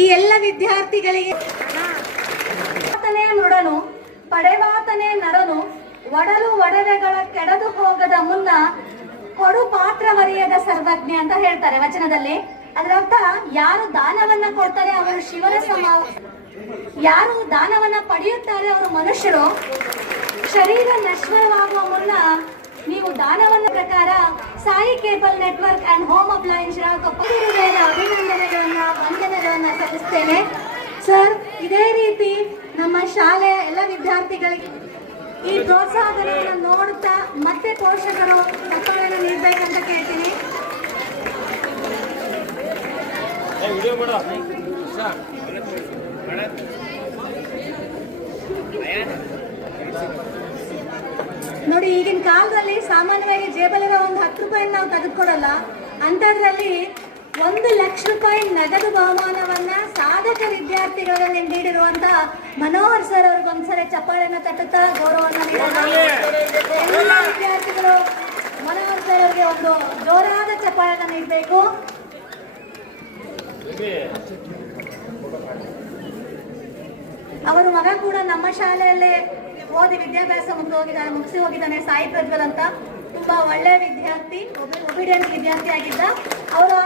ಈ ಎಲ್ಲ ವಿದ್ಯಾರ್ಥಿಗಳಿಗೆ ಮೃಡನು ಪಡೆವಾತನೇ ನರನು ಒಡಲು ಒಡವೆಗಳ ಕೆಡದು ಹೋಗದ ಮುನ್ನ ಕೊಡು ಪಾತ್ರ ಮರೆಯದ ಸರ್ವಜ್ಞ ಅಂತ ಹೇಳ್ತಾರೆ ವಚನದಲ್ಲಿ. ಅದರ ಅರ್ಥ ಯಾರು ದಾನವನ್ನ ಕೊಡ್ತಾರೆ ಅವರು ಶಿವನ ಯಾರು ದಾನವನ್ನ ಪಡೆಯುತ್ತಾರೆ ಅವರು ಮನುಷ್ಯರು. ಶರೀರ ನಶ್ವರವಾಗುವ ಮುನ್ನ ನೀವು ದಾನವನ್ನ ಪ್ರಕಾರ Sai cable network and home appliances ಅಭಿನಂದನೆಗಳನ್ನ ವಂದನೆಗಳನ್ನ ಸಲ್ಲಿಸ್ತೇನೆ ಸರ್. ಇದೇ ರೀತಿ ನಮ್ಮ ಶಾಲೆಯ ಎಲ್ಲ ವಿದ್ಯಾರ್ಥಿಗಳಿಗೆ ಈ ಪ್ರೋತ್ಸಾಹಗಳನ್ನು ನೋಡುತ್ತಾ ಮತ್ತೆ ಪೋಷಕರು ಮಕ್ಕಳನ್ನು ನೀಡಬೇಕಂತ ಕೇಳ್ತೀನಿ. ನೋಡಿ, ಈಗಿನ ಕಾಲದಲ್ಲಿ ಸಾಮಾನ್ಯವಾಗಿ ಜೇಬಲ್ಲಿರೋ ಒಂದು 10 ರೂಪಾಯಿ ನಾವು ತೆಗೆದುಕೊಡಲ್ಲ. ಅಂಥದ್ರಲ್ಲಿ 1 ಲಕ್ಷ ರೂಪಾಯಿ ನಗದು ಬಹುಮಾನವನ್ನ ಸಾಧಕ ವಿದ್ಯಾರ್ಥಿಗಳಲ್ಲಿ ನೀಡಿರುವಂತ ಮನೋಹರ್ ಸರ್ ಅವ್ರಿಗೆ ಒಂದ್ಸರಿ ಚಪ್ಪಾಳೆಯನ್ನ ತಟ್ಟುತ್ತಾ ಗೌರವವನ್ನು ನೀಡಲಾಗಿದೆ. ಎಲ್ಲ ವಿದ್ಯಾರ್ಥಿಗಳು ಮನೋಹರ್ ಸರ್ ಅವರಿಗೆ ಒಂದು ಜೋರಾದ ಚಪ್ಪಾಳೆಯನ್ನ ನೀಡಬೇಕು. ಅವರ ಮಗ ಕೂಡ ನಮ್ಮ ಶಾಲೆಯಲ್ಲೇ ಓದಿ ವಿದ್ಯಾಭ್ಯಾಸ ಮುಗಿಸಿ ಹೋಗಿದ್ದಾನೆ. ಸಾಯಿ ಪ್ರಜ್ವಲ್ ಅಂತ ತುಂಬಾ ಒಳ್ಳೆಯ ವಿದ್ಯಾರ್ಥಿ, ಒಬಿಡಿಯಂಟ್ ವಿದ್ಯಾರ್ಥಿ ಆಗಿದ್ದ. ಅವರು